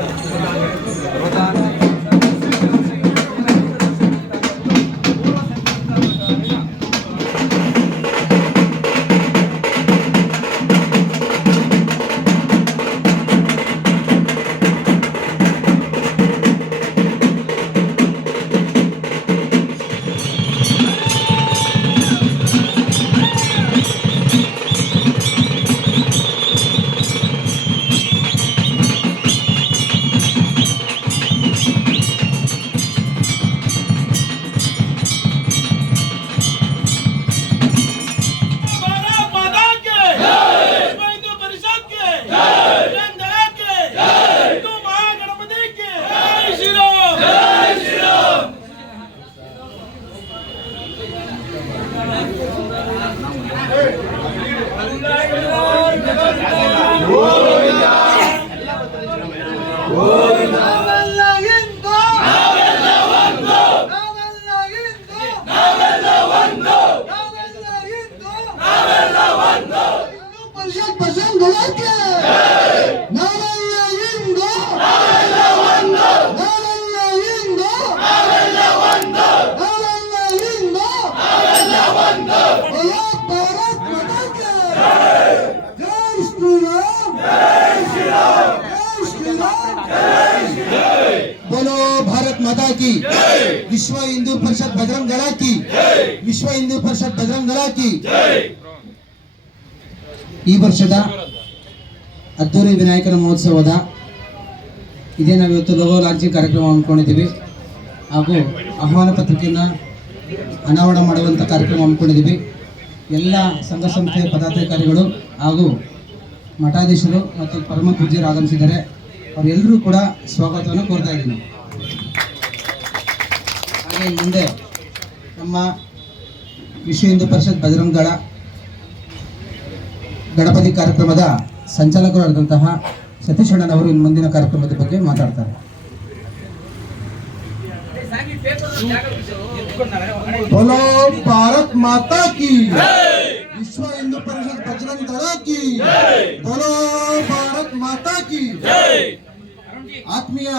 よかった。ವಿಶ್ವ ಹಿಂದೂ ಪರಿಷತ್ ಬಜರಂಗ್ ದಳ ವಿಶ್ವ ಹಿಂದೂ ಪರಿಷತ್ ಬಜರಂಗ್ ದಳ ಈ ವರ್ಷದ ಅದ್ದೂರಿ ವಿನಾಯಕನ ಮಹೋತ್ಸವದ ಇದೇ ನಾವು ಇವತ್ತು ಲೋಗೋ ಲಾಂಚಿಂಗ್ ಕಾರ್ಯಕ್ರಮ ಹಮ್ಮಿಕೊಂಡಿದ್ದೀವಿ. ಹಾಗೂ ಆಹ್ವಾನ ಪತ್ರಿಕೆಯನ್ನು ಅನಾವರಣ ಮಾಡುವಂಥ ಕಾರ್ಯಕ್ರಮ ಹಮ್ಮಿಕೊಂಡಿದ್ದೀವಿ. ಎಲ್ಲ ಸಂಘ ಸಂಸ್ಥೆಯ ಪದಾಧಿಕಾರಿಗಳು ಹಾಗೂ ಮಠಾಧೀಶರು ಮತ್ತು ಪರಮ ಪೂಜ್ಯರು ಆಗಮಿಸಿದ್ದಾರೆ. ಅವರೆಲ್ಲರೂ ಕೂಡ ಸ್ವಾಗತವನ್ನು ಕೋರ್ತಾ ಇದ್ದೀನಿ. ಇನ್ನು ಮುಂದೆ ನಮ್ಮ ವಿಶ್ವ ಹಿಂದೂ ಪರಿಷತ್ ಬಜರಂಗ ದಳ ಗಣಪತಿ ಕಾರ್ಯಕ್ರಮದ ಸಂಚಾಲಕರಾದಂತಹ ಸತೀಶ್ ಅಣ್ಣನವರು ಇನ್ನು ಮುಂದಿನ ಕಾರ್ಯಕ್ರಮದ ಬಗ್ಗೆ ಮಾತಾಡ್ತಾರೆ बोलो भारत माता की विश्व हिंदू परिषद बजरंग दल की बोलो भारत माता की ಆತ್ಮೀಯ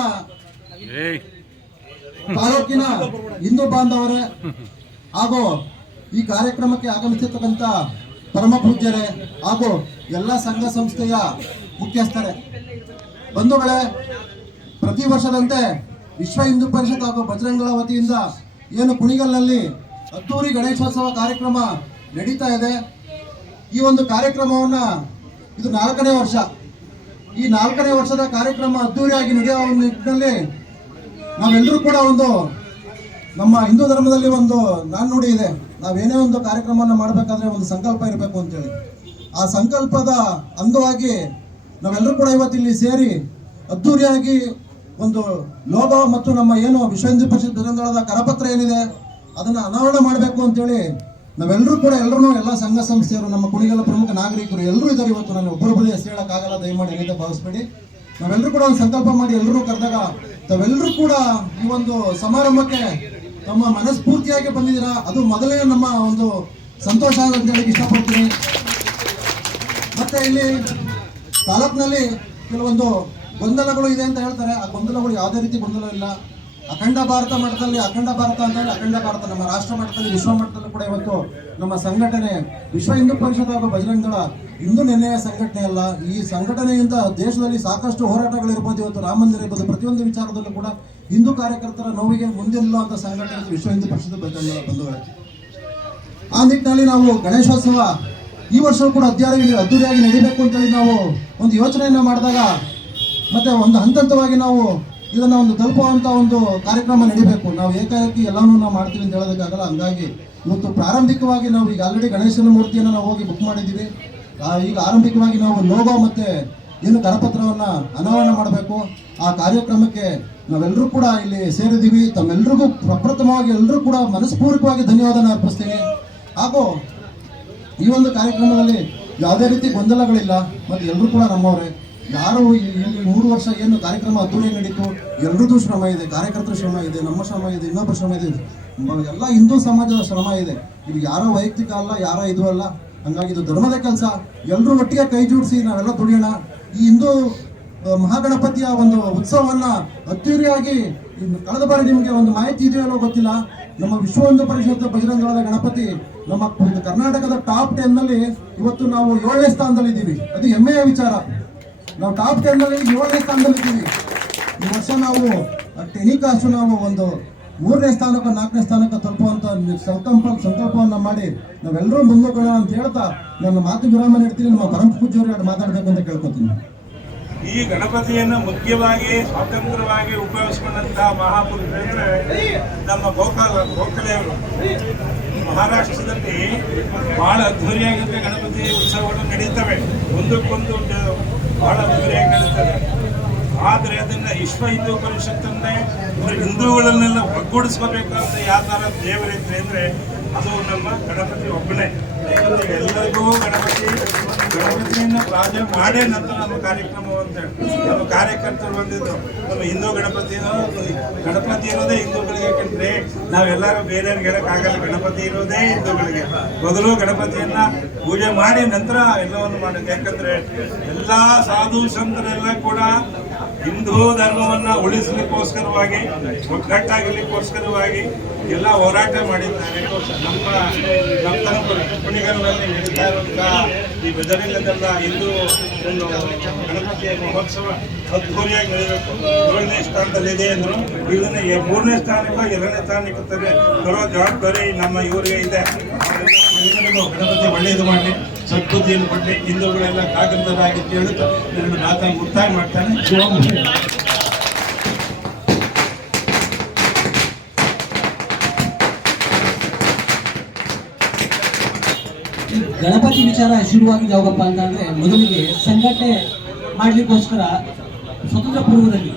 ತಾಲೂಕಿನ ಹಿಂದೂ ಬಾಂಧವರೇ ಹಾಗೂ ಈ ಕಾರ್ಯಕ್ರಮಕ್ಕೆ ಆಗಮಿಸಿರ್ತಕ್ಕಂಥ ಪರಮ ಪೂಜ್ಯರೇ ಹಾಗೂ ಎಲ್ಲ ಸಂಘ ಸಂಸ್ಥೆಯ ಮುಖ್ಯಸ್ಥರೇ. ಬಂಧುಗಳೇ, ಪ್ರತಿ ವರ್ಷದಂತೆ ವಿಶ್ವ ಹಿಂದೂ ಪರಿಷತ್ ಹಾಗೂ ಬಜರಂಗಳ ವತಿಯಿಂದ ಏನು ಕುಣಿಗಲ್ನಲ್ಲಿ ಅದ್ದೂರಿ ಗಣೇಶೋತ್ಸವ ಕಾರ್ಯಕ್ರಮ ನಡೀತಾ ಇದೆ. ಈ ಒಂದು ಕಾರ್ಯಕ್ರಮವನ್ನು ಇದು ನಾಲ್ಕನೇ ವರ್ಷ. ಈ ನಾಲ್ಕನೇ ವರ್ಷದ ಕಾರ್ಯಕ್ರಮ ಅದ್ದೂರಿಯಾಗಿ ನಡೆಯುವ ನಿಟ್ಟಿನಲ್ಲಿ ನಾವೆಲ್ಲರೂ ಕೂಡ ಒಂದು ನಮ್ಮ ಹಿಂದೂ ಧರ್ಮದಲ್ಲಿ ಒಂದು ನಾಣ್ಣುಡಿ ಇದೆ, ನಾವೇನೇ ಒಂದು ಕಾರ್ಯಕ್ರಮವನ್ನು ಮಾಡಬೇಕಾದ್ರೆ ಒಂದು ಸಂಕಲ್ಪ ಇರಬೇಕು ಅಂತೇಳಿ. ಆ ಸಂಕಲ್ಪದ ಅಂಗವಾಗಿ ನಾವೆಲ್ಲರೂ ಕೂಡ ಇವತ್ತಿಲ್ಲಿ ಸೇರಿ ಅದ್ದೂರಿಯಾಗಿ ಒಂದು ಲೋಭ ಮತ್ತು ನಮ್ಮ ಏನು ವಿಶ್ವ ಹಿಂದೂ ಪರಿಷತ್ ಕರಪತ್ರ ಏನಿದೆ, ಅದನ್ನು ಅನಾವರಣ ಮಾಡಬೇಕು ಅಂತೇಳಿ ನಾವೆಲ್ಲರೂ ಕೂಡ ಎಲ್ಲರೂ ಎಲ್ಲ ಸಂಘ ಸಂಸ್ಥೆಯರು, ನಮ್ಮ ಕುಣಿಗಲ ಪ್ರಮುಖ ನಾಗರಿಕರು ಎಲ್ಲರೂ ಇದ್ದಾರೆ ಇವತ್ತು. ನಾನು ಒಬ್ಬರೊಬ್ಬರು ಹೆಸರು ಹೇಳೋಕ್ಕಾಗಲ್ಲ, ದಯಮಾಡಿ ಏನಿದೆ ಭಾವಿಸ್ಬೇಡಿ. ನಾವೆಲ್ಲರೂ ಕೂಡ ಒಂದು ಸಂಕಲ್ಪ ಮಾಡಿ ಎಲ್ಲರೂ ಕರೆದಾಗ ತಾವೆಲ್ಲರೂ ಕೂಡ ಈ ಒಂದು ಸಮಾರಂಭಕ್ಕೆ ತಮ್ಮ ಮನಸ್ಫೂರ್ತಿಯಾಗಿ ಬಂದಿದ್ದೀರಾ? ಅದು ಮೊದಲೇ ನಮ್ಮ ಒಂದು ಸಂತೋಷ ಅಂತ ಹೇಳಿ ಇಷ್ಟಪಡ್ತೀನಿ. ಮತ್ತೆ ಇಲ್ಲಿ ತಾಲೂಕಿನಲ್ಲಿ ಕೆಲವೊಂದು ಗೊಂದಲಗಳು ಇದೆ ಅಂತ ಹೇಳ್ತಾರೆ. ಆ ಗೊಂದಲಗಳು ಯಾವುದೇ ರೀತಿ ಗೊಂದಲ ಇಲ್ಲ. ಅಖಂಡ ಭಾರತ ಮಟ್ಟದಲ್ಲಿ, ಅಖಂಡ ಭಾರತ ಅಂತಂದ್ರೆ ಅಖಂಡ ಭಾರತ, ನಮ್ಮ ರಾಷ್ಟ್ರ ಮಟ್ಟದಲ್ಲಿ, ವಿಶ್ವ ಮಟ್ಟದಲ್ಲಿ ಕೂಡ ಇವತ್ತು ನಮ್ಮ ಸಂಘಟನೆ, ವಿಶ್ವ ಹಿಂದೂ ಪರಿಷತ್ ಹಾಗೂ ಬಜರಂಗ ದಳ ಇಂದು ನಿನ್ನೆಯ ಸಂಘಟನೆ ಅಲ್ಲ, ಈ ಸಂಘಟನೆಯಿಂದ ದೇಶದಲ್ಲಿ ಸಾಕಷ್ಟು ಹೋರಾಟಗಳಿರ್ಬೋದು ಇವತ್ತು ರಾಮ ಮಂದಿರ ಇರ್ಬೋದು. ಪ್ರತಿಯೊಂದು ವಿಚಾರದಲ್ಲೂ ಕೂಡ ಹಿಂದೂ ಕಾರ್ಯಕರ್ತರ ನೋವಿಗೆ ಮುಂದೆ ಅಂತ ಸಂಘಟನೆ ವಿಶ್ವ ಹಿಂದೂ ಪರಿಷತ್ ಬಜರಂಗ ದಳ ಆ ನಿಟ್ಟಿನಲ್ಲಿ ನಾವು ಗಣೇಶೋತ್ಸವ ಈ ವರ್ಷ ಕೂಡ ಅದ್ದೂರಿಯಾಗಿ ಅದ್ದೂರಿಯಾಗಿ ನಡೀಬೇಕು ಅಂತೇಳಿ ನಾವು ಒಂದು ಯೋಚನೆಯನ್ನು ಮಾಡಿದಾಗ ಮತ್ತೆ ಒಂದು ಹಂತ ಹಂತವಾಗಿ ನಾವು ಇದನ್ನ ಒಂದು ತಲುಪುವಂತ ಒಂದು ಕಾರ್ಯಕ್ರಮ ನಡಿಬೇಕು. ನಾವು ಏಕಾಏಕಿ ಎಲ್ಲಾನು ನಾವು ಮಾಡ್ತೀವಿ ಅಂತ ಹೇಳೋದಕ್ಕಾಗಲ್ಲ. ಹಂಗಾಗಿ ಇವತ್ತು ಪ್ರಾರಂಭಿಕವಾಗಿ ನಾವು ಈಗ ಆಲ್ರೆಡಿ ಗಣೇಶನ ಮೂರ್ತಿಯನ್ನು ನಾವು ಹೋಗಿ ಬುಕ್ ಮಾಡಿದ್ದೀವಿ. ಈಗ ಆರಂಭಿಕವಾಗಿ ನಾವು ಲೋಗೋ ಮತ್ತೆ ಏನು ಕರಪತ್ರವನ್ನ ಅನಾವರಣ ಮಾಡಬೇಕು. ಆ ಕಾರ್ಯಕ್ರಮಕ್ಕೆ ನಾವೆಲ್ಲರೂ ಕೂಡ ಇಲ್ಲಿ ಸೇರಿದ್ದೀವಿ. ತಮ್ಮೆಲ್ಲರಿಗೂ ಪ್ರಪ್ರಥಮವಾಗಿ ಎಲ್ಲರೂ ಕೂಡ ಮನಸ್ಪೂರ್ವಕವಾಗಿ ಧನ್ಯವಾದನ ಅರ್ಪಿಸ್ತೀನಿ. ಹಾಗೂ ಈ ಒಂದು ಕಾರ್ಯಕ್ರಮದಲ್ಲಿ ಯಾವುದೇ ರೀತಿ ಗೊಂದಲಗಳಿಲ್ಲ. ಮತ್ತು ಎಲ್ಲರೂ ಕೂಡ ನಮ್ಮವರೇ. ಯಾರು ಈ ಮೂರು ವರ್ಷ ಏನು ಕಾರ್ಯಕ್ರಮ ಅದ್ದೂರಿ ನಡೀತು? ಎಲ್ರದ್ದು ಶ್ರಮ ಇದೆ, ಕಾರ್ಯಕರ್ತರ ಶ್ರಮ ಇದೆ, ನಮ್ಮ ಶ್ರಮ ಇದೆ ಇನ್ನೊಬ್ಬರ ಶ್ರಮ ಇದೆ. ಎಲ್ಲ ಹಿಂದೂ ಸಮಾಜದ ಶ್ರಮ ಇದೆ. ಇದು ಯಾರೋ ವೈಯಕ್ತಿಕ ಅಲ್ಲ, ಯಾರೋ ಇದು ಅಲ್ಲ. ಹಂಗಾಗಿ ಇದು ಧರ್ಮದ ಕೆಲಸ. ಎಲ್ಲರೂ ಒಟ್ಟಿಗೆ ಕೈ ಜೋಡಿಸಿ ನಾವೆಲ್ಲ ದುಡಿಯೋಣ. ಈ ಹಿಂದೂ ಮಹಾಗಣಪತಿಯ ಒಂದು ಉತ್ಸವವನ್ನ ಅದ್ದೂರಿಯಾಗಿ ಕಳೆದ ಬಾರಿ ನಿಮಗೆ ಒಂದು ಮಾಹಿತಿ ಇದೆಯೋ ಅಲ್ಲೋ ಗೊತ್ತಿಲ್ಲ. ನಮ್ಮ ವಿಶ್ವ ಹಿಂದೂ ಪರಿಷತ್ ಬಹಿರಂಗವಾದ ಗಣಪತಿ, ನಮ್ಮ ಕರ್ನಾಟಕದ ಟಾಪ್ ಟೆನ್ನಲ್ಲಿ ಇವತ್ತು ನಾವು ಏಳನೇ ಸ್ಥಾನದಲ್ಲಿ ಇದ್ದೀವಿ ಅದು ಹೆಮ್ಮೆಯ ವಿಚಾರ. ನಾವು ಟಾಪ್ ಟೆನ್ನಲ್ಲಿ ಏಳನೇ ಸ್ಥಾನದಲ್ಲಿದ್ದೀವಿ ಈ ವರ್ಷ ನಾವು ಟೆನಿಕಾಸು ನಾವು ಒಂದು ಮೂರನೇ ಸ್ಥಾನಕ್ಕೆ ನಾಲ್ಕನೇ ಸ್ಥಾನಕ್ಕೆ ತಲುಪುವಂಥ ಸಂಕಲ್ಪ, ಸಂಕಲ್ಪವನ್ನು ಮಾಡಿ ನಾವೆಲ್ಲರೂ ಮುಂದೋಗೋಣ ಅಂತ ಹೇಳ್ತಾ ನನ್ನ ಮಾತು ವಿರಾಮ ನೀಡ್ತೀನಿ ನಮ್ಮ ಪರಮ ಪೂಜೆಯವರು ಎರಡು ಮಾತಾಡ್ಬೇಕು ಅಂತ ಕೇಳ್ಕೊತೀನಿ. ಈ ಗಣಪತಿಯನ್ನು ಮುಖ್ಯವಾಗಿ, ಸ್ವತಂತ್ರವಾಗಿ ಉಪಯೋಗಿಸಿಕೊಂಡಂತಹ ಮಹಾಪುರುಷರು ನಮ್ಮ ಗೋಕಾಲ ಗೋಖಲೆಯವರು. ಮಹಾರಾಷ್ಟ್ರದಲ್ಲಿ ಬಹಳ ಅದ್ಧೂರಿಯಾಗಿರುವ ಗಣಪತಿ ಉತ್ಸವಗಳು ನಡೀತವೆ. ಒಂದಕ್ಕೊಂದು ಬಹಳ ಅದ್ಧೂರಿಯಾಗಿ ನಡೀತದೆ ಆದರೆ ಅದನ್ನ ವಿಶ್ವ ಹಿಂದೂ ಪರಿಷತ್ತನ್ನೇ ಹಿಂದೂಗಳನ್ನೆಲ್ಲ ಅಂತ ಯಾವ ಥರ ದೇವರಿದ್ರೆ ಅಂದ್ರೆ ಅದು ನಮ್ಮ ಗಣಪತಿ ಒಬ್ಬನೇ. ಎಲ್ಲರಿಗೂ ಗಣಪತಿ, ಗಣಪತಿಯನ್ನು ಪ್ರಾಜೆ ಮಾಡೇ ನಂತರ ನಮ್ಮ ಕಾರ್ಯಕ್ರಮ ಅಂತ ನಮ್ಮ ಕಾರ್ಯಕರ್ತರು ಬಂದಿದ್ದು. ನಮ್ಮ ಹಿಂದೂ ಗಣಪತಿ ಗಣಪತಿ ಇರೋದೇ ಹಿಂದೂಗಳಿಗೆ ಯಾಕಂದ್ರೆ ನಾವೆಲ್ಲರೂ ಬೇರೆಯವ್ರಿಗೆ ಹೇಳಕ್ಕಾಗಲ್ಲ ಗಣಪತಿ ಇರೋದೇ ಹಿಂದೂಗಳಿಗೆ. ಮೊದಲು ಗಣಪತಿಯನ್ನ ಪೂಜೆ ಮಾಡಿ ನಂತರ ಎಲ್ಲವನ್ನು ಮಾಡೋದು ಯಾಕಂದ್ರೆ ಎಲ್ಲಾ ಸಾಧು ಸಂತರೆಲ್ಲ ಕೂಡ ಹಿಂದೂ ಧರ್ಮವನ್ನ ಉಳಿಸಲಿಕ್ಕೋಸ್ಕರವಾಗಿ ಒಗ್ಗಟ್ಟಾಗಲಿಕ್ಕೋಸ್ಕರವಾಗಿ ಎಲ್ಲ ಹೋರಾಟ ಮಾಡಿದ್ದಾರೆ. ನಮ್ಮ ನಮ್ಮ ನಡೀತಾ ಇರುವಂತಹ ಈ ಬೆದರಿಲ್ಲದೆಲ್ಲ ಹಿಂದೂ ಒಂದು ಗಣಪತಿ ಮಹೋತ್ಸವ ಅದ್ಧೂರಿಯಾಗಿ ನಡೀಬೇಕು ಏಳನೇ ಸ್ಥಾನದಲ್ಲಿದೆ ಅಂದರು, ಇದನ್ನ ಮೂರನೇ ಸ್ಥಾನಕ್ಕೋ, ಎರಡನೇ ಸ್ಥಾನಕ್ಕೆ ತರ ಜವಾಬ್ದಾರಿ ನಮ್ಮ ಇವರಿಗೆ ಇದೆ. ಗಣಪತಿ ಒಳ್ಳೆಯದು ಮಾಡಲಿ. ಸದ್ಬುದ್ಧಿಯನ್ನು ಕೊಟ್ಟೆ ಹಿಂದೂಗಳೆಲ್ಲ ಕಾಗದರಾಗಿ ಹೇಳುತ್ತಾ ನನ್ನ ಮಾತನ್ನು ಮುಕ್ತಾಯ ಮಾಡ್ತಾನೆ. ಗಣಪತಿ ವಿಚಾರ ಶುರುವಾಗಿ ಯಾವಾಗಪ್ಪ ಅಂತಂದ್ರೆ ಮೊದಲಿಗೆ ಸಂಘಟನೆ ಮಾಡ್ಲಿಕ್ಕೋಸ್ಕರ ಸ್ವತಂತ್ರ ಪೂರ್ವದಲ್ಲಿ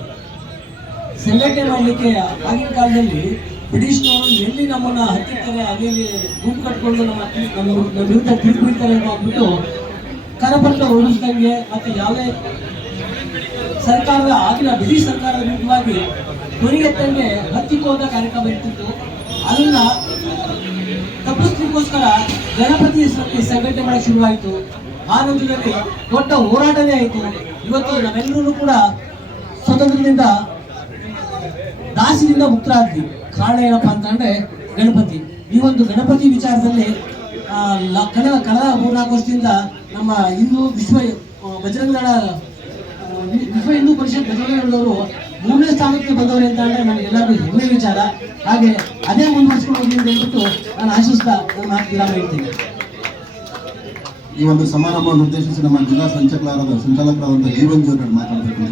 ಸಂಘಟನೆ ಮಾಡಲಿಕ್ಕೆ ಆಗಿನ ಕಾಲದಲ್ಲಿ ಬ್ರಿಟಿಷ್ನವರು ಎಲ್ಲಿ ನಮ್ಮನ್ನ ಹತ್ತಿರ್ತಾರೆ ಅಲ್ಲಿ ಗುಂಪು ಕಟ್ಕೊಂಡು ನಮ್ಮ ನಮ್ಮ ನಮ್ಮ ವಿರುದ್ಧ ಅಂತ ಅಂದ್ಬಿಟ್ಟು ಕರಪತ್ರ ಹೊರಡಿಸ್ದಂಗೆ ಮತ್ತೆ ಯಾವುದೇ ಸರ್ಕಾರದ, ಆಗಿನ ಬ್ರಿಟಿಷ್ ಸರ್ಕಾರದ ವಿರುದ್ಧವಾಗಿ ಕೊನೆಗೆತ್ತಂಗೆ ಹತ್ತಿಕೋದ ಕಾರ್ಯಕ್ರಮ ಇರ್ತಿತ್ತು. ಅದನ್ನ ತಪ್ಪಿಸ್ಲಿಕ್ಕೋಸ್ಕರ ಗಣಪತಿ ಸಂಘಟನೆ ಮಾಡಕ್ಕೆ ಶುರುವಾಯಿತು. ಆ ನಂತರದಲ್ಲಿ ದೊಡ್ಡ ಹೋರಾಟನೇ ಆಯಿತು. ಇವತ್ತು ನಾವೆಲ್ಲರೂ ಕೂಡ ಸ್ವತಂತ್ರದಿಂದ ದಾಸಿನಿಂದ ಮುಕ್ತರಾದ್ವಿ. ಕಾರಣ ಏನಪ್ಪ ಅಂತಂದ್ರೆ ಗಣಪತಿ. ಈ ಒಂದು ಗಣಪತಿ ವಿಚಾರದಲ್ಲಿ ಕಳೆದ ಕಳೆದ ಮೂರ್ನಾಲ್ಕು ವರ್ಷದಿಂದ ನಮ್ಮ ಹಿಂದೂ ವಿಶ್ವ ಬಜರಂಗದಳ ವಿಶ್ವ ಹಿಂದೂ ಪರಿಷತ್ ಬಜರಂಗದಳವರು ಮೂರನೇ ಸ್ಥಾನಕ್ಕೆ ಬಂದವರು ಅಂತ ಅಂದ್ರೆ ನಮಗೆಲ್ಲರಿಗೂ ಹೆಮ್ಮೆ ವಿಚಾರ. ಹಾಗೆ ಅದೇ ಮುಂದುವರಿಸಿಕೊಂಡು ಹೋಗಿ ಅಂತ ಹೇಳ್ಬಿಟ್ಟು ನಾನು ಆಶಿಸ್ತಾ ನನ್ನ ಮಾತು ವಿರಾಮ ಈ ಒಂದು ಸಮಾರಂಭವನ್ನು ಉದ್ದೇಶಿಸಿ ನಮ್ಮ ಜಿಲ್ಲಾ ಸಂಚಾಲಕರಾದ ಸಂಚಾಲಕರಾದಂತಹ ಜೀವನ್ ಜೋರ್ ಮಾತಾಡಬೇಕು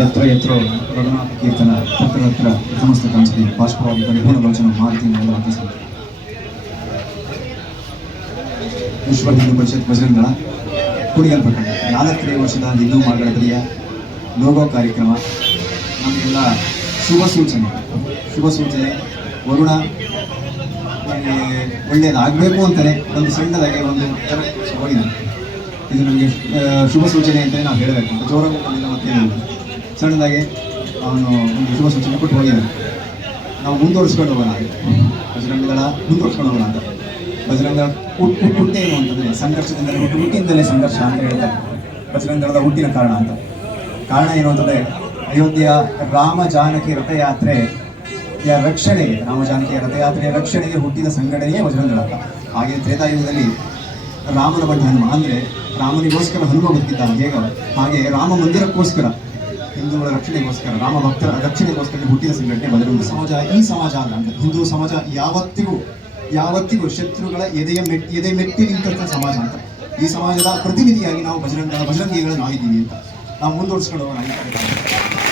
ಯತ್ರ ಯತ್ರ ರಘುನಾಥ ಕೀರ್ತನ ತತ್ರ ಹತ್ರ ಸಮಸ್ತ ಕಾಣಿಸ್ತೀನಿ ಬಾಷ್ಪವಾಗಿ ಪರಿಪೂರ್ಣ ಲೋಚನ ಮಾಡ್ತೀನಿ ಎಲ್ಲ ಮಾತಿಸ್ತೀನಿ ವಿಶ್ವ ಹಿಂದೂ ಪರಿಷತ್ ಭಜನಗಳ ಕುಣಿಗಲ್ ಪಟ್ಟಣ ನಾಲ್ಕನೇ ವರ್ಷದ ಹಿಂದೂ ಮಹಾಗಣಪತಿಯ ಲೋಗೋ ಕಾರ್ಯಕ್ರಮ, ನಮಗೆಲ್ಲ ಶುಭ ಸೂಚನೆ. ಶುಭ ಸೂಚನೆ. ವರುಣ ಒಳ್ಳೆಯದಾಗಬೇಕು ಅಂತಲೇ ಒಂದು ಸಣ್ಣದಾಗಿ ಒಂದು ಇದು ನಮಗೆ ಶುಭ ಸೂಚನೆ ಅಂತಲೇ ನಾವು ಹೇಳಬೇಕು. ಅಂತ ಜೋರಾಗಿ ಮತ್ತೇನಿಲ್ಲ. ಸಣ್ಣದಾಗಿ ಅವನು ಒಂದು ಶುಭ ಸೂಚನೆ ಕೊಟ್ಟು ಹೋಗಿದ್ದಾನೆ. ನಾವು ಮುಂದುವರಿಸ್ಕೊಂಡು ಹೋಗೋಣ ಬಜರಂಗ ದಳ ಮುಂದುವರಿಸ್ಕೊಂಡು ಹೋಗೋಣ ಅಂತ. ಬಜರಂಗ ಹುಟ್ಟು ಹುಟ್ಟೆ ಏನು ಅಂತಂದರೆ ಸಂಘರ್ಷದಿಂದಲೇ ಹುಟ್ಟು ಹುಟ್ಟಿನಿಂದಲೇ ಸಂಘರ್ಷ ಅಂತ ಹೇಳ್ತಾರೆ. ಬಜರಂಗ ದಳದ ಹುಟ್ಟಿನ ಕಾರಣ ಅಂತ. ಕಾರಣ ಏನು ಅಂತಂದರೆ ಅಯೋಧ್ಯೆಯ ರಾಮ ಜಾನಕಿ ರಥಯಾತ್ರೆ ಯ ರಕ್ಷಣೆಗೆ, ರಾಮ ಜಾನಕಿಯ ರಥಯಾತ್ರೆಯ ರಕ್ಷಣೆಗೆ ಹುಟ್ಟಿದ ಸಂಘಟನೆಯೇ ಬಜರಂಗದಳ ಅಂತ. ಹಾಗೆ ತ್ರೇತಾಯುಗದಲ್ಲಿ ರಾಮನ ಬಂಟ ಹನುಮ ಅಂದರೆ ರಾಮನಿಗೋಸ್ಕರ ಹನುಮ ಬದುಕಿದ್ದಾನೆ ಹೇಗ ಹಾಗೆ ರಾಮ ಮಂದಿರಕ್ಕೋಸ್ಕರ ಹಿಂದೂಗಳ ರಕ್ಷಣೆಗೋಸ್ಕರ, ರಾಮ ಭಕ್ತರ ರಕ್ಷಣೆಗೋಸ್ಕರ ಹುಟ್ಟಿದ ಸಂಘಟನೆ ಬಜರಂಗ ಸಮಾಜ, ಈ ಸಮಾಜ ಅಲ್ಲ ಅಂತ ಹಿಂದೂ ಸಮಾಜ ಯಾವತ್ತಿಗೂ ಯಾವತ್ತಿಗೂ ಶತ್ರುಗಳ ಎದೆಯ ಮೆಟ್, ಎದೆ ಮೆಟ್ಟಿ ನಿಂತ ಸಮಾಜ ಅಂತ. ಈ ಸಮಾಜದ ಪ್ರತಿನಿಧಿಯಾಗಿ ನಾವು ಬಜರಂಗ ಬಜರಂಗಿಗಳು ನಾವಿದ್ದೀವಿ ಅಂತ. ನಾವು ಮುಂದುವರಿಸ್ಕೊಂಡು ಹೋಗೋಣ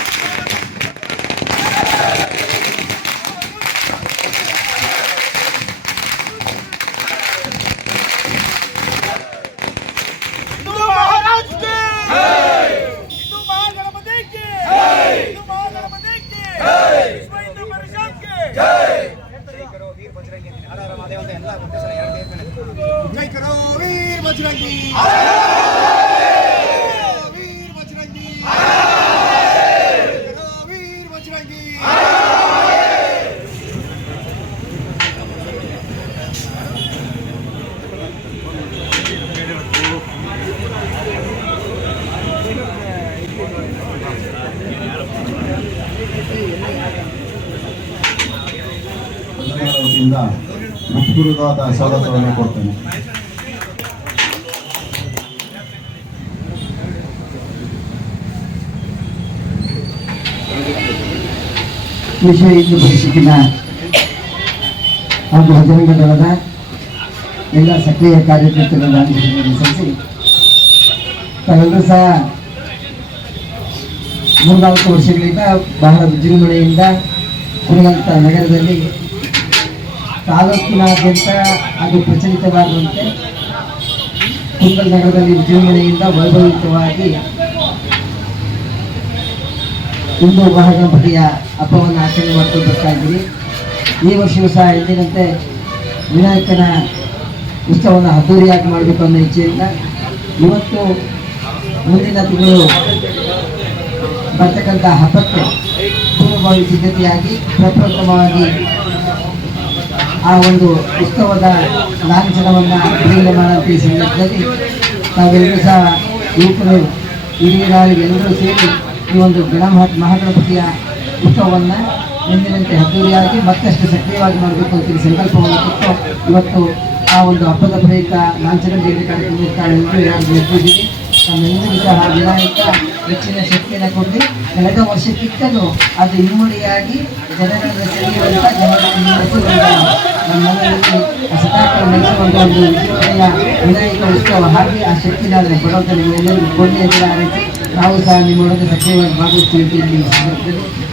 ಹೃತ್ಪೂರ್ವಕವಾದ ಸ್ವಾಗತವನ್ನು ಕೊಡ್ತೇನೆ. ವಿಶ್ವ ಹಿಂದೂ ಪರಿಷತ್ತಿನ ಹಾಗೂ ಎಲ್ಲ ಸಕ್ರಿಯ ಕಾರ್ಯಕರ್ತರನ್ನು ಅನುಸರಿಸಿ, ತಾವೆಲ್ಲರೂ ಸಹ ಮೂರ್ನಾಲ್ಕು ವರ್ಷಗಳಿಂದ ಬಹಳ ವಿಜೃಂಭಣೆಯಿಂದ ಕುರಿಯಂತ ನಗರದಲ್ಲಿ ತಾಲೂಕಿನಾದ್ಯಂತ ಅದು ಪ್ರಚಲಿತವಾಗುವಂತೆ ಕುಂದಲ್ ನಗರದಲ್ಲಿ ವಿಜೃಂಭಣೆಯಿಂದ ವೈಭವಿತವಾಗಿ ಹಿಂದೂ ಮಹಾಗಣಪತಿಯ ಹಬ್ಬವನ್ನು ಆಚರಣೆ ಮಾಡ್ಕೊಂಡು ಈ ವರ್ಷವೂ ಸಹ ಎಂದಿನಂತೆ ವಿನಾಯಕನ ಉತ್ಸವವನ್ನು ಅದ್ದೂರಿಯಾಗಿ ಮಾಡಬೇಕು ಅನ್ನೋ ಇಚ್ಛೆಯಿಂದ ಇವತ್ತು ಮುಂದಿನ ತಿಂಗಳು ಬರ್ತಕ್ಕಂಥ ಹಬ್ಬಕ್ಕೆ ಪೂರ್ವಭಾವಿ ಸಿದ್ಧತೆಯಾಗಿ ಪ್ರಪ್ರಥಮವಾಗಿ ಆ ಒಂದು ಉತ್ಸವದ ಲಾಂಛನವನ್ನು ಬಿಡುಗಡೆ ಮಾಡುವಂಥ ಈ ಸಂದರ್ಭದಲ್ಲಿ ತಾವೆಲ್ಲರೂ ಸಹ ಯುವಕರು ಹಿರಿಯರಾಗಿ ಎಲ್ಲರೂ ಸೇರಿ ಈ ಒಂದು ಗಣ ಮಹಾ- ಮಹಾಗಣಪತಿಯ ಉತ್ಸವವನ್ನು ಎಂದಿನಂತೆ ಅದ್ದೂರಿಯಾಗಿ ಮತ್ತಷ್ಟು ಸಕ್ರಿಯವಾಗಿ ಮಾಡಬೇಕು ಅಂತ ಈ ಸಂಕಲ್ಪವನ್ನು ಕೊಟ್ಟು ಇವತ್ತು ಆ ಒಂದು ಹಬ್ಬದ ಪ್ರಯುಕ್ತ ಲಾಂಛನ ಕಾರ್ಯಕ್ರಮ ಯಾರು ನಿರ್ವಹಿಸಿದ್ದೀವಿ ನಮ್ಮೆಲ್ಲರಿಗೂ ವಿನಾಯಕ ಹೆಚ್ಚಿನ ಶಕ್ತಿಯನ್ನು ಕೊಟ್ಟು ಕಳೆದ ವರ್ಷಕ್ಕಿಂತಲೂ ಅದು ಇಮ್ಮಡಿಯಾಗಿ ಜನರನ್ನು ಸೆಳೆಯುವಂಥ ಜನರನ್ನು ನಡೆಸುವಂಥ ನಮ್ಮಲ್ಲಿ ಸದಾಕಾಲ ಒಂದು ವಿನಾಯಕ ಉತ್ಸವ ಹಾಗೆ ಆ ಶಕ್ತಿನ ಕೊಡುವಂಥ ನಿಮ್ಮೆಲ್ಲರಿಗೂ ಕೊಡಿ ಅಂತ ಹಾರೈಸಿ ನಾವು ಸಹ ನಿಮ್ಮೊಳಗೆ ಸಕ್ರಿಯವಾಗಿ ಭಾಗವಹಿಸ್ತೀವಿ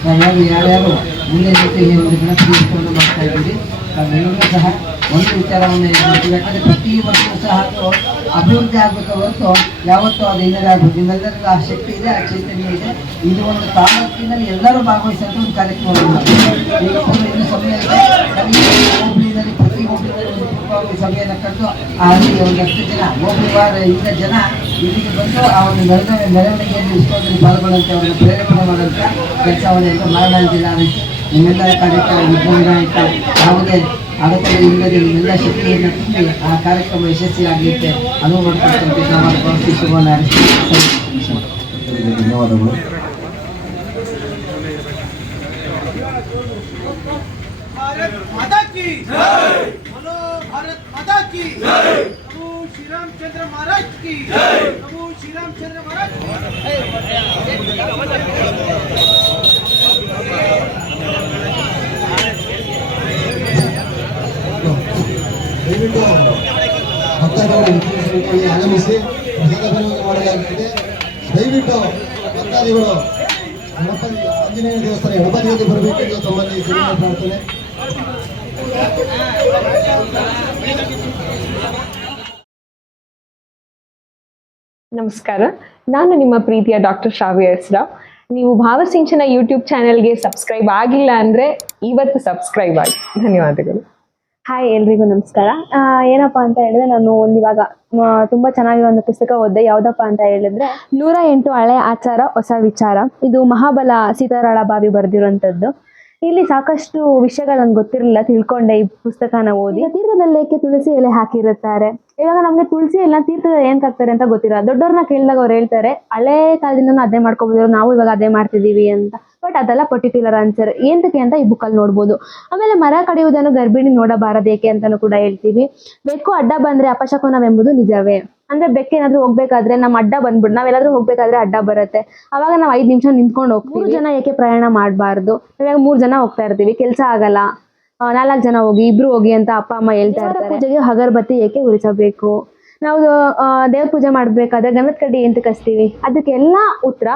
ನಾವು ಯಾರ್ಯಾರು ಮುಂದೆ ನಿಂತು ಈ ಒಂದು ಗಣಪತಿ ಉತ್ಸವವನ್ನು ಮಾಡ್ತಾ ಇದ್ದೀವಿ ನಾವೆಲ್ಲರೂ ಸಹ ಒಂದು ವಿಚಾರವನ್ನು ಯಾಕಂದರೆ ಪ್ರತಿ ವರ್ಷವೂ ಸಹ ಅಭಿವೃದ್ಧಿ ಆಗಬೇಕು ಹೊರತು ಯಾವತ್ತೂ ಅದು ಹಿನ್ನಡೆ ಆಗಬೇಕು ನಿಮ್ಮೆಲ್ಲರಿಗೂ ಆ ಶಕ್ತಿ ಇದೆ, ಆ ಚೈತನ್ಯ ಇದೆ. ಇದು ಒಂದು ತಾಲೂಕಿನಲ್ಲಿ ಎಲ್ಲರೂ ಭಾಗವಹಿಸುವಂಥ ಒಂದು ಕಾರ್ಯಕ್ರಮ. ಇನ್ನೂ ಸಮಯ ಇದೆ. ಹೋಬಳಿನಲ್ಲಿ ಪ್ರತಿ ಹೋಬಳಿನಲ್ಲಿ ಸಭೆಯನ್ನು ಕರೆದು ಆ ರೀತಿ ಒಂದಷ್ಟು ಜನ ಹೋಬಳಿ ವಾರ ಇಂದ ಜನ ಇಲ್ಲಿಗೆ ಬಂದು ಆ ಒಂದು ಮೆರವಣಿಗೆ ಮೆರವಣಿಗೆಯಲ್ಲಿ ಉತ್ಸವದಲ್ಲಿ ಪಾಲ್ಗೊಳ್ಳುವಂತೆ ಅವರನ್ನು ಪ್ರೇರಣೆ ಮಾಡುವಂಥ ಕೆಲಸವನ್ನು ಮಲೆನಾಡು ಜಿಲ್ಲಾಡಳಿತ ನಿಮ್ಮೆಲ್ಲರ ಕಾರ್ಯಕ್ರಮ ಯಾವುದೇ ಅಡೆತಡೆ ಇಲ್ಲದೆ ನಿಮ್ಮೆಲ್ಲ ಶಕ್ತಿಯನ್ನು ತುಂಬಿ ಆ ಕಾರ್ಯಕ್ರಮ ಯಶಸ್ವಿಯಾಗಲಿಕ್ಕೆ ಅನುವು ಮಾಡಿಕೊಡ್ತಂತೆ ನಾವು ಭಾವಿಸಿ ಶುಭವನ್ನು ಹಾರೈಸಿ ಸಲ್ಲಿಸುತ್ತೇನೆ. ಧನ್ಯವಾದಗಳು भारत माता की जय बोलो भारत माता की जय प्रभु श्री रामचंद्र महाराज की जय प्रभु श्री रामचंद्र महाराज ದಯವಿಟ್ಟು ಭಕ್ತಾದಿಗಳು ಆಗಮಿಸಿ ಪ್ರಸಾದ ವಿನಿಯೋಗ ಮಾಡಲಾಗುತ್ತಿದೆ. ದಯವಿಟ್ಟು ಭಕ್ತಾದಿಗಳು, ಗಣಪತಿ, ಆಂಜನೇಯ ದೇವಸ್ಥಾನ ಗಣಪತಿಗೆ ಬರಬೇಕೆಂದು ತಮ್ಮಲ್ಲಿ ಸಿರಿಯ ಪ್ರಾರ್ಥನೆ ನಮಸ್ಕಾರ. ನಾನು ನಿಮ್ಮ ಪ್ರೀತಿಯ ಡಾಕ್ಟರ್ ಶ್ರಾವ್ಯ ಹೆಸರಾವ್ ನೀವು ಭಾವಸಿಂಚನ ಯೂಟ್ಯೂಬ್ ಚಾನೆಲ್ಗೆ ಸಬ್ಸ್ಕ್ರೈಬ್ ಆಗಿಲ್ಲ ಅಂದರೆ ಇವತ್ತು ಸಬ್ಸ್ಕ್ರೈಬ್ ಆಗಿ. ಧನ್ಯವಾದಗಳು. ಹಾಯ್ ಎಲ್ರಿಗೂ ನಮಸ್ಕಾರ. ಏನಪ್ಪಾ ಅಂತ ಹೇಳಿದ್ರೆ ನಾನು ಒಂದ್ ಇವಾಗ ತುಂಬಾ ಚೆನ್ನಾಗಿರೋ ಒಂದು ಪುಸ್ತಕ ಓದ್ದೆ. ಯಾವ್ದಪ್ಪ ಅಂತ ಹೇಳಿದ್ರೆ, ನೂರ ಎಂಟು ಹಳೆ ಆಚಾರ, ಹೊಸ ವಿಚಾರ. ಇದು ಮಹಾಬಲ ಸೀತಾರಾಳ ಬಾವಿ ಬರೆದಿರುವಂತದ್ದು. ಇಲ್ಲಿ ಸಾಕಷ್ಟು ವಿಷಯಗಳು ನನ್ಗೆ ಗೊತ್ತಿರಲಿಲ್ಲ, ತಿಳ್ಕೊಂಡೆ ಈ ಪುಸ್ತಕನ ಓದಿ. ಈಗ ತೀರ್ಥದಲ್ಲಿ ಏಕೆ ತುಳಸಿ ಎಲೆ ಹಾಕಿರುತ್ತಾರೆ. ಇವಾಗ ನಮ್ಗೆ ತುಳಸಿ ಎಲ್ಲ ತೀರ್ಥದ ಏನ್ ಹಾಕ್ತಾರೆ ಅಂತ ಗೊತ್ತಿಲ್ಲ ದೊಡ್ಡವ್ರನ್ನ ಕೇಳಿದಾಗ ಅವ್ರು ಹೇಳ್ತಾರೆ, ಹಳೆ ಕಾಲದಿಂದ ಅದೇ ಮಾಡ್ಕೊಬೋದು. ನಾವು ಇವಾಗ ಅದೇ ಮಾಡ್ತಿದೀವಿ ಅಂತ. ಬಟ್ ಅದೆಲ್ಲ ಪರ್ಟಿಕ್ಯುಲರ್ ಆನ್ಸರ್ ಏನಕ್ಕೆ ಅಂತ ಈ ಬುಕ್ಕಲ್ಲಿ ನೋಡ್ಬೋದು. ಆಮೇಲೆ ಮರ ಕಡಿಯುವುದನ್ನು ಗರ್ಭಿಣಿ ನೋಡಬಾರದೇಕೆ ಅಂತಾನು ಕೂಡ ಹೇಳ್ತೀವಿ. ಬೆಕ್ಕು ಅಡ್ಡ ಬಂದ್ರೆ ಅಪಶಕುನವೆಂಬುದು ನಿಜವೇ. ಅಂದ್ರೆ ಬೆಕ್ಕೇನಾದ್ರೂ ಹೋಗ್ಬೇಕಾದ್ರೆ ನಮ್ಮ ಅಡ್ಡ ಬಂದ್ಬಿಟ್ಟು ನಾವೆಲ್ಲಾದ್ರೂ ಹೋಗ್ಬೇಕಾದ್ರೆ ಅಡ್ಡ ಬರುತ್ತೆ. ಅವಾಗ ನಾವು ಐದ್ ನಿಮಿಷ ನಿಂತ್ಕೊಂಡು ಹೋಗ್ತೀವಿ. ಮೂರು ಜನ ಏಕೆ ಪ್ರಯಾಣ ಮಾಡಬಾರ್ದು? ಇವಾಗ ಮೂರ್ ಜನ ಹೋಗ್ತಾ ಇರ್ತೀವಿ ಕೆಲಸ ಆಗಲ್ಲ. ನಾಲ್ಕು ಜನ ಹೋಗಿ ಇಬ್ರು ಹೋಗಿ ಅಂತ ಅಪ್ಪ ಅಮ್ಮ ಹೇಳ್ತಾ ಇರ್ತಾರೆ. ಪೂಜೆಗೆ ಅಗರಬತ್ತಿ ಏಕೆ ಉರಿಸಬೇಕು? ನಾವು ದೇವ್ರ ಪೂಜೆ ಮಾಡಬೇಕಾದ್ರೆ ಗಂಧದ ಕಡ್ಡಿ ಎಂತ ಕಸ್ತೀವಿ ಅದಕ್ಕೆಲ್ಲ ಉತ್ತರ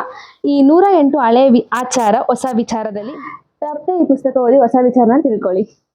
ಈ ನೂರ ಎಂಟು ಹಳೆ ವಿ, ಆಚಾರ, ಹೊಸ ವಿಚಾರದಲ್ಲಿ ಈ ಪುಸ್ತಕ ಓದಿ ಹೊಸ ವಿಚಾರನ ತಿಳ್ಕೊಳ್ಳಿ.